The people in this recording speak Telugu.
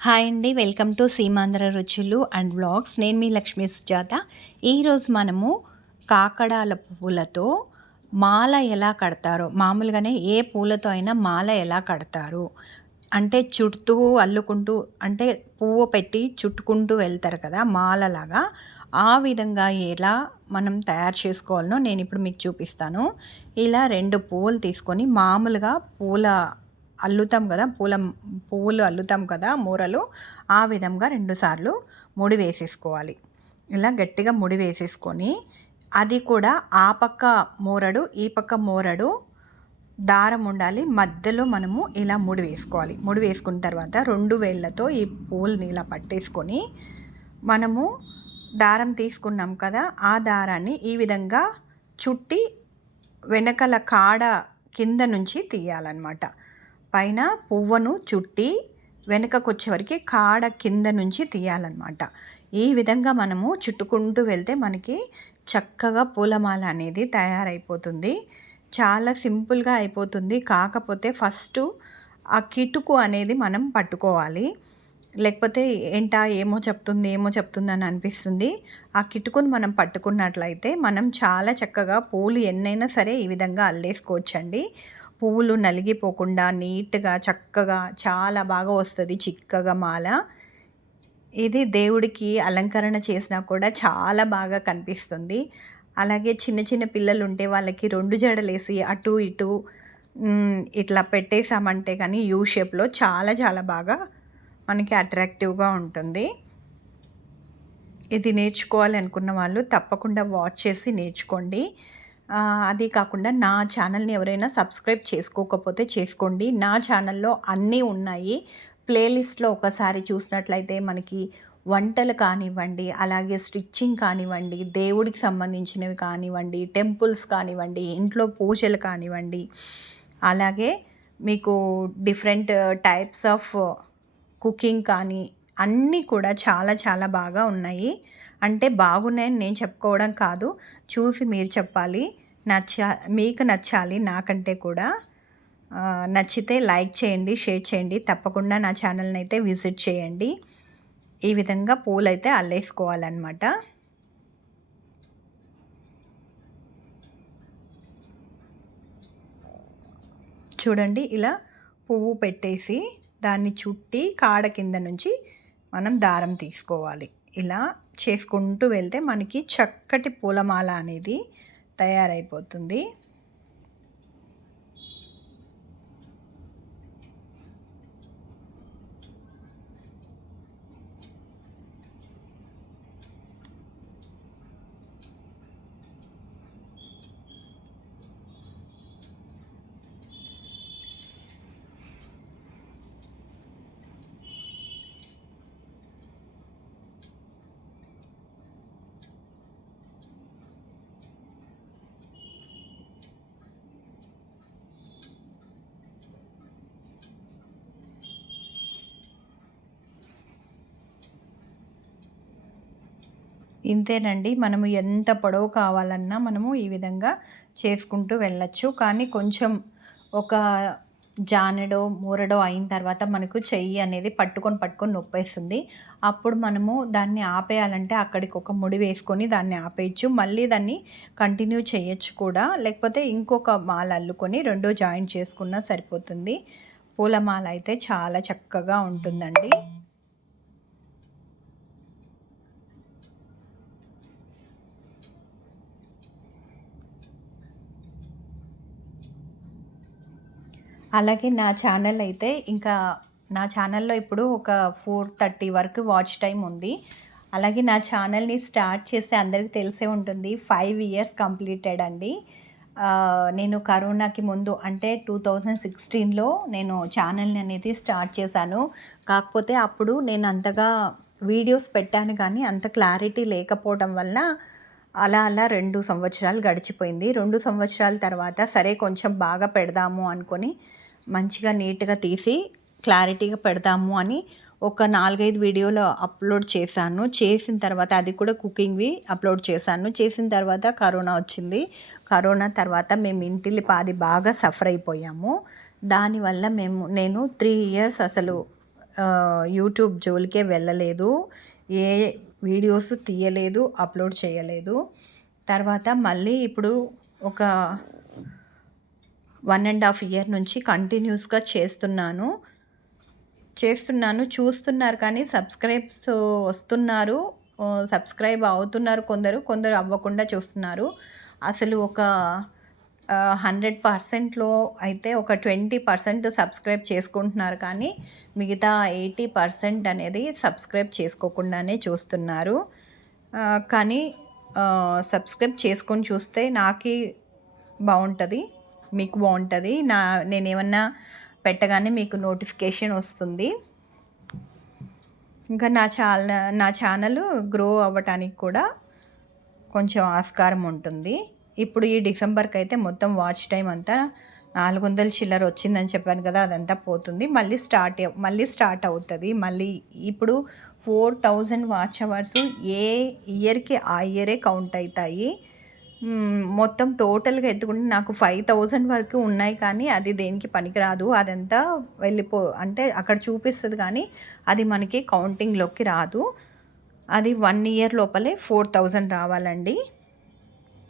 హాయ్ అండి. వెల్కమ్ టు సీమాంధ్ర రుచులు అండ్ వ్లాగ్స్. నేను మీ లక్ష్మీ సుజాత. ఈరోజు మనము కాకడాల పువ్వులతో మాల ఎలా కడతారో మామూలుగానే ఏ పూలతో అయినా మాల ఎలా కడతారు? అంటే చుడుతూ అల్లుకుంటూ అంటే పువ్వు పెట్టి చుట్టుకుంటూ వెళ్తారు కదా మాలలాగా. ఆ విధంగా ఎలా మనం తయారు చేసుకోవాలనో నేను ఇప్పుడు మీకు చూపిస్తాను. ఇలా రెండు పువ్వులు తీసుకొని మామూలుగా పూల అల్లుతాం కదా పూల పువ్వులు అల్లుతాం కదా మూరలు ఆ విధంగా రెండుసార్లు ముడి వేసేసుకోవాలి. ఇలా గట్టిగా ముడి వేసేసుకొని అది కూడా ఆ పక్క మూరడు ఈ పక్క మూరడు దారం ఉండాలి. మధ్యలో మనము ఇలా ముడి వేసుకోవాలి. ముడి వేసుకున్న తర్వాత రెండు వేళ్ళతో ఈ పూలని ఇలా పట్టేసుకొని మనము దారం తీసుకున్నాం కదా ఆ దారాన్ని ఈ విధంగా చుట్టి వెనకల కాడ కింద నుంచి తీయాలన్నమాట. పైన పువ్వును చుట్టి వెనకకు వచ్చేవరకు కాడ కింద నుంచి తీయాలన్నమాట. ఈ విధంగా మనము చుట్టుకుంటూ వెళ్తే మనకి చక్కగా పూలమాల అనేది తయారైపోతుంది. చాలా సింపుల్గా అయిపోతుంది. కాకపోతే ఫస్ట్ ఆ కిటుకు అనేది మనం పట్టుకోవాలి. లేకపోతే ఏంటా ఏమో చెప్తుంది ఏమో చెప్తుంది అని అనిపిస్తుంది. ఆ కిటుకుని మనం పట్టుకున్నట్లయితే మనం చాలా చక్కగా పూలు ఎన్నైనా సరే ఈ విధంగా అల్లేసుకోవచ్చండి. పువ్వులు నలిగిపోకుండా నీట్గా చక్కగా చాలా బాగా వస్తుంది చిక్కగా మాల. ఇది దేవుడికి అలంకరణ చేసినా కూడా చాలా బాగా కనిపిస్తుంది. అలాగే చిన్న చిన్న పిల్లలు ఉంటే వాళ్ళకి రెండు జడలేసి అటు ఇటు ఇట్లా పెట్టేసామంటే కానీ యూ షేప్లో చాలా చాలా బాగా మనకి అట్రాక్టివ్గా ఉంటుంది. ఇది నేర్చుకోవాలనుకున్న వాళ్ళు తప్పకుండా వాచ్ చేసి నేర్చుకోండి. అది కాకుండా నా ఛానల్ని ఎవరైనా సబ్స్క్రైబ్ చేసుకోకపోతే చేసుకోండి. నా ఛానల్లో అన్నీ ఉన్నాయి. ప్లేలిస్ట్లో ఒకసారి చూసినట్లయితే మనకి వంటలు కానివ్వండి అలాగే స్టిచ్చింగ్ కానివ్వండి దేవుడికి సంబంధించినవి కానివ్వండి టెంపుల్స్ కానివ్వండి ఇంట్లో పూజలు కానివ్వండి అలాగే మీకు డిఫరెంట్ టైప్స్ ఆఫ్ కుకింగ్ కానీ అన్నీ కూడా చాలా చాలా బాగా ఉన్నాయి. అంటే బాగున్నాయని నేను చెప్పుకోవడం కాదు. చూసి మీరు చెప్పాలి. నచ్చ మీకు నచ్చాలి నాకంటే కూడా. నచ్చితే లైక్ చేయండి షేర్ చేయండి. తప్పకుండా నా ఛానల్ని అయితే విజిట్ చేయండి. ఈ విధంగా పూలు అయితే అల్లేసుకోవాలన్నమాట. చూడండి ఇలా పువ్వు పెట్టేసి దాన్ని చుట్టి కాడ కింద నుంచి మనం దారం తీసుకోవాలి. ఇలా చేసుకుంటూ వెళ్తే మనకి చక్కటి పూలమాల అనేది తయారైపోతుంది. ఇంతేనండి. మనము ఎంత పొడవు కావాలన్నా మనము ఈ విధంగా చేసుకుంటూ వెళ్ళచ్చు. కానీ కొంచెం ఒక జానెడో మూరడో అయిన తర్వాత మనకు చెయ్యి అనేది పట్టుకొని పట్టుకొని నొప్పేస్తుంది. అప్పుడు మనము దాన్ని ఆపేయాలంటే అక్కడికి ఒక ముడి వేసుకొని దాన్ని ఆపేయచ్చు. మళ్ళీ దాన్ని కంటిన్యూ చేయొచ్చు కూడా. లేకపోతే ఇంకొక మాల అల్లుకొని రెండో జాయింట్ చేసుకున్నా సరిపోతుంది. పూలమాల అయితే చాలా చక్కగా ఉంటుందండి. అలాగే నా ఛానల్ అయితే ఇంకా నా ఛానల్లో ఇప్పుడు ఒక ఫోర్ థర్టీ వరకు వాచ్ టైం ఉంది. అలాగే నా ఛానల్ని స్టార్ట్ చేస్తే అందరికీ తెలిసే ఉంటుంది. ఫైవ్ ఇయర్స్ కంప్లీటెడ్ అండి. నేను కరోనాకి ముందు అంటే టూ థౌజండ్ సిక్స్టీన్లో నేను ఛానల్ని అనేది స్టార్ట్ చేశాను. కాకపోతే అప్పుడు నేను అంతగా వీడియోస్ పెట్టాను కానీ అంత క్లారిటీ లేకపోవడం వల్ల అలా అలా రెండు సంవత్సరాలు గడిచిపోయింది. రెండు సంవత్సరాల తర్వాత సరే కొంచెం బాగా పెడదాము అనుకొని మంచిగా నీట్గా తీసి క్లారిటీగా పెడతాము అని ఒక నాలుగైదు వీడియోలు అప్లోడ్ చేశాను. చేసిన తర్వాత అది కూడా కుకింగ్వి అప్లోడ్ చేశాను. చేసిన తర్వాత కరోనా వచ్చింది. కరోనా తర్వాత మేము ఇంటిల్లి పాది బాగా సఫర్ అయిపోయాము. దానివల్ల మేము నేను త్రీ ఇయర్స్ అసలు యూట్యూబ్ జోలికే వెళ్ళలేదు. ఏ వీడియోస్ తీయలేదు అప్లోడ్ చేయలేదు. తర్వాత మళ్ళీ ఇప్పుడు ఒక వన్ అండ్ హాఫ్ ఇయర్ నుంచి కంటిన్యూస్గా చేస్తున్నాను. చేస్తున్నాను చూస్తున్నారు కానీ సబ్స్క్రైబ్స్ వస్తున్నారు. సబ్స్క్రైబ్ అవుతున్నారు కొందరు కొందరు అవ్వకుండా చూస్తున్నారు. అసలు ఒక హండ్రెడ్ పర్సెంట్లో అయితే ఒక ట్వంటీ పర్సెంట్ సబ్స్క్రైబ్ చేసుకుంటున్నారు కానీ మిగతా ఎయిటీ పర్సెంట్ అనేది సబ్స్క్రైబ్ చేసుకోకుండానే చూస్తున్నారు. కానీ సబ్స్క్రైబ్ చేసుకొని చూస్తే నాకే బాగుంటుంది. మీకు బాగుంటుంది. నా నేను ఏమన్నా పెట్టగానే మీకు నోటిఫికేషన్ వస్తుంది. ఇంకా నా ఛానల్ నా ఛానల్ గ్రో అవ్వటానికి కూడా కొంచెం ఆస్కారం ఉంటుంది. ఇప్పుడు ఈ డిసెంబర్కి అయితే మొత్తం వాచ్ టైం అంతా నాలుగు వందల చిల్లర వచ్చిందని చెప్పాను కదా అదంతా పోతుంది. మళ్ళీ స్టార్ట్ మళ్ళీ స్టార్ట్ అవుతుంది. మళ్ళీ ఇప్పుడు four thousand watch hours a ఇయర్కి ఆ ఇయరే కౌంట్ అవుతాయి. మొత్తం టోటల్గా ఎత్తుకుంటే నాకు ఫైవ్ థౌజండ్ వరకు ఉన్నాయి కానీ అది దేనికి పనికిరాదు. అదంతా వెళ్ళిపో అంటే అక్కడ చూపిస్తుంది కానీ అది మనకి కౌంటింగ్లోకి రాదు. అది వన్ ఇయర్ లోపలే ఫోర్ థౌజండ్ రావాలండి.